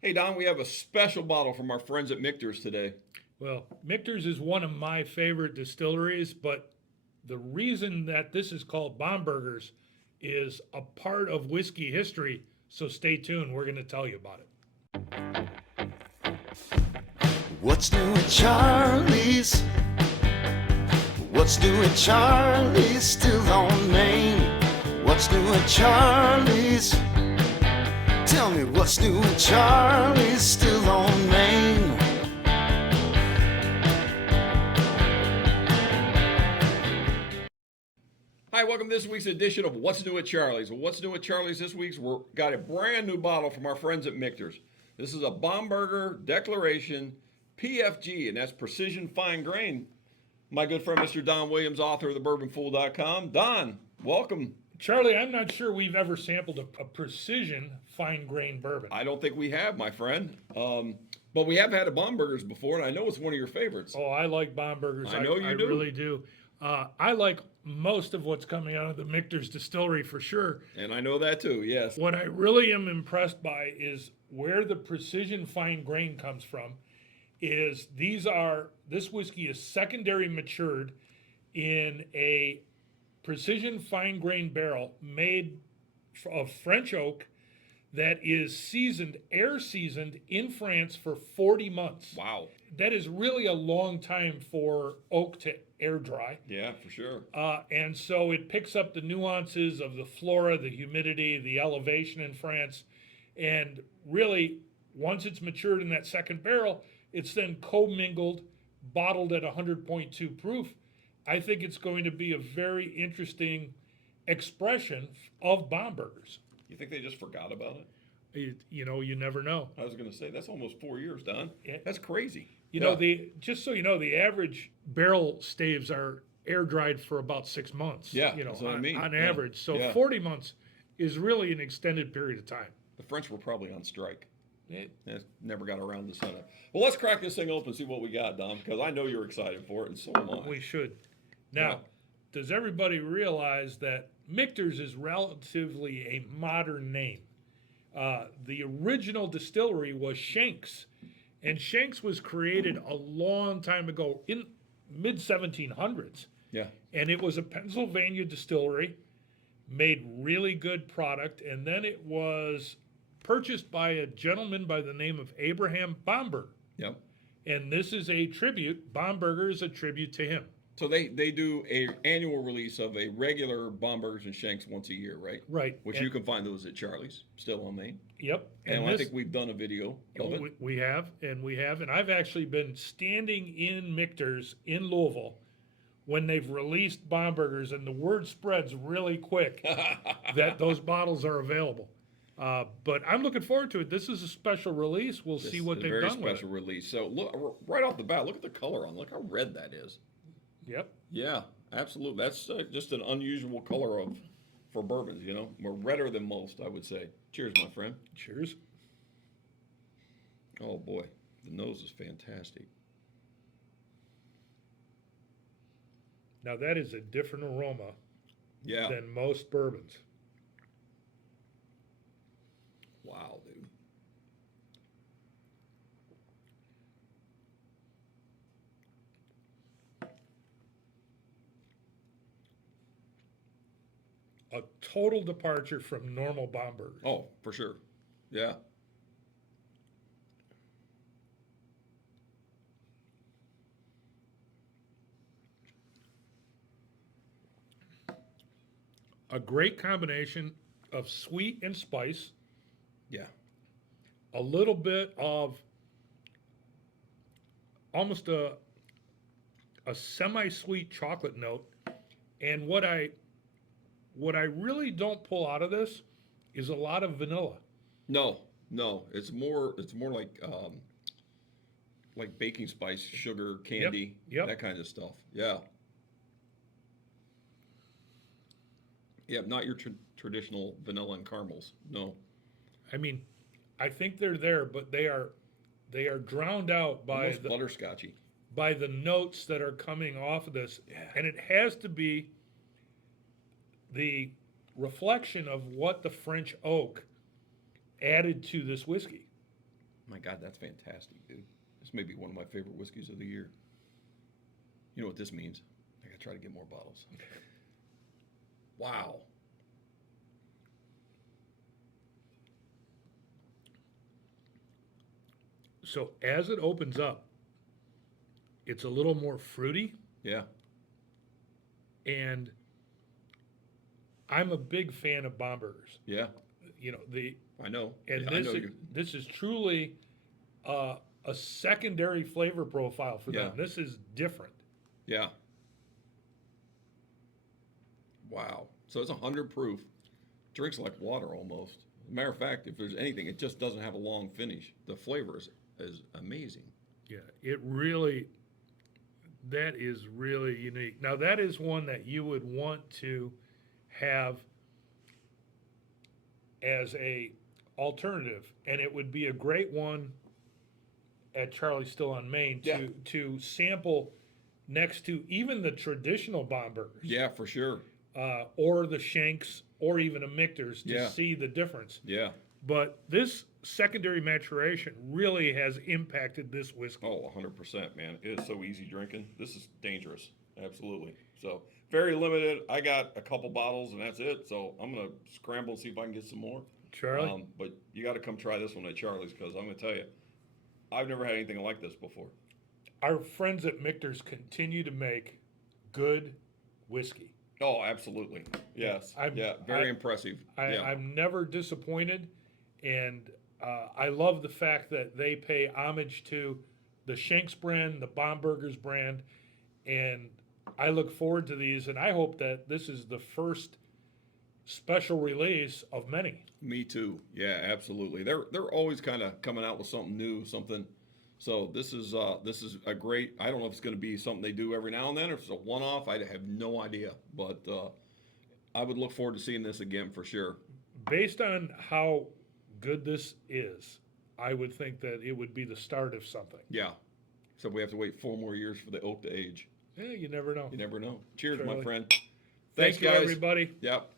Hey Don, we have a special bottle from our friends at Michters today. Well, Michter's is one of my favorite distilleries, but the reason that this is called Bombergers is a part of whiskey history. So stay tuned. We're going to tell you about it. What's new at Charlie's? What's new at Charlie's? Still on Main. What's new at Charlie's? Tell me what's new at Charlie's? Still on Main. Hi, welcome to this week's edition of What's New at Charlie's. Well, what's new at Charlie's this week's? We've got a brand new bottle from our friends at Michters. This is a Bomberger Declaration PFG, and that's Precision Fine Grain. My good friend, Mr. Don Williams, author of thebourbonfool.com. Don, welcome. Charlie, I'm not sure we've ever sampled a precision fine grain bourbon. I don't think we have, my friend. But we have had a Bombergers before, and I know it's one of your favorites. Oh, I like Bombergers. I know you do. I really do. I like most of what's coming out of the Michter's distillery for sure. And I know that too, yes. What I really am impressed by is where the precision fine grain comes from. This whiskey is secondary matured in a precision fine grain barrel made of French oak that is air seasoned in France for 40 months. Wow. That is really a long time for oak to air dry. Yeah, for sure. And so it picks up the nuances of the flora, the humidity, the elevation in France. And really, once it's matured in that second barrel, it's then commingled, bottled at 100.2 proof. I think it's going to be a very interesting expression of Bombergers. You think they just forgot about it? You never know. I was going to say, that's almost 4 years, Don. Yeah. That's crazy. Just so you know, the average barrel staves are air dried for about 6 months. Yeah, that's what I mean. On Yeah. average. So Yeah. 40 months is really an extended period of time. The French were probably on strike. It- They never got around to set up. Well, let's crack this thing open and see what we got, Don, because I know you're excited for it, and so am I. We should. Now, Yeah. does everybody realize that Michter's is relatively a modern name? The original distillery was Shanks, and Shanks was created a long time ago in mid 1700s, Yeah. and it was a Pennsylvania distillery, made really good product, and then it was purchased by a gentleman by the name of Abraham Bomberger, Yep. and this is a tribute. Bomberger is a tribute to him. So they do a annual release of a regular Bombergers and Shanks once a year, right? Right. Which And- you can find those at Charlie's, still on Main. Yep. And I think we've done a video of it. We have, and I've actually been standing in Michter's in Louisville when they've released Bombergers, and the word spreads really quick that those bottles are available. But I'm looking forward to it. This is a special release. We'll see what It's a they've very done with special release. So look right off the bat, look at the color on. Look how red that is. it. Yep. Yeah, absolutely. That's just an unusual color for bourbons. We're redder than most, I would say. Cheers, my friend. Cheers. Oh boy, the nose is fantastic. Now that is a different aroma Yeah. than most bourbons. Wow, dude. A total departure from normal Bombergers. Oh, for sure. Yeah. A great combination of sweet and spice. Yeah. A little bit of almost a semi-sweet chocolate note, and what I really don't pull out of this is a lot of vanilla. No, no. It's more like baking spice, sugar, candy, Yep. that kind of stuff. Yeah. Yeah, not your traditional vanilla and caramels. No. I mean, I think they're there, but they are drowned out Almost butterscotchy. by the notes that are coming off of this, Yeah. and it has to be the reflection of what the French oak added to this whiskey. My God, that's fantastic, dude. This may be one of my favorite whiskeys of the year. You know what this means? I gotta try to get more bottles. Wow. So as it opens up, it's a little more fruity, Yeah. and I'm a big fan of Bombergers. Yeah. You know, I know. and Yeah, I know this is truly a secondary flavor profile for them. Yeah. This is different. Yeah. Wow. So it's 100 proof. Drinks like water almost. Matter of fact, if there's anything, it just doesn't have a long finish. The flavor is amazing. Yeah, that is really unique. Now, that is one that you would want to have as a alternative, and it would be a great one at Charlie's Still on Main Yeah. to sample next to even the traditional Bombergers, Yeah, for sure. or the Shanks, or even a Michters to Yeah. see the difference. Yeah. But this secondary maturation really has impacted this whiskey. Oh, 100%, man. It is so easy drinking. This is dangerous. Absolutely. So, very limited. I got a couple bottles and that's it. So, I'm going to scramble and see if I can get some more. Charlie? But you got to come try this one at Charlie's because I'm going to tell you, I've never had anything like this before. Our friends at Michters continue to make good whiskey. Oh, absolutely. Yes. Very impressive. Yeah. I'm never disappointed, and I love the fact that they pay homage to the Shanks brand, the Bombergers brand, and I look forward to these, and I hope that this is the first special release of many. Me too. Yeah, absolutely. They're always kind of coming out with something new, something. So this is a great. I don't know if it's going to be something they do every now and then, or if it's a one-off. I have no idea, but I would look forward to seeing this again for sure. Based on how good this is, I would think that it would be the start of something. Yeah. So we have to wait 4 more years for the oak to age. Yeah, you never know. You never know. Cheers, my Charlie. friend. Thank Thanks, you, guys. everybody. Yep.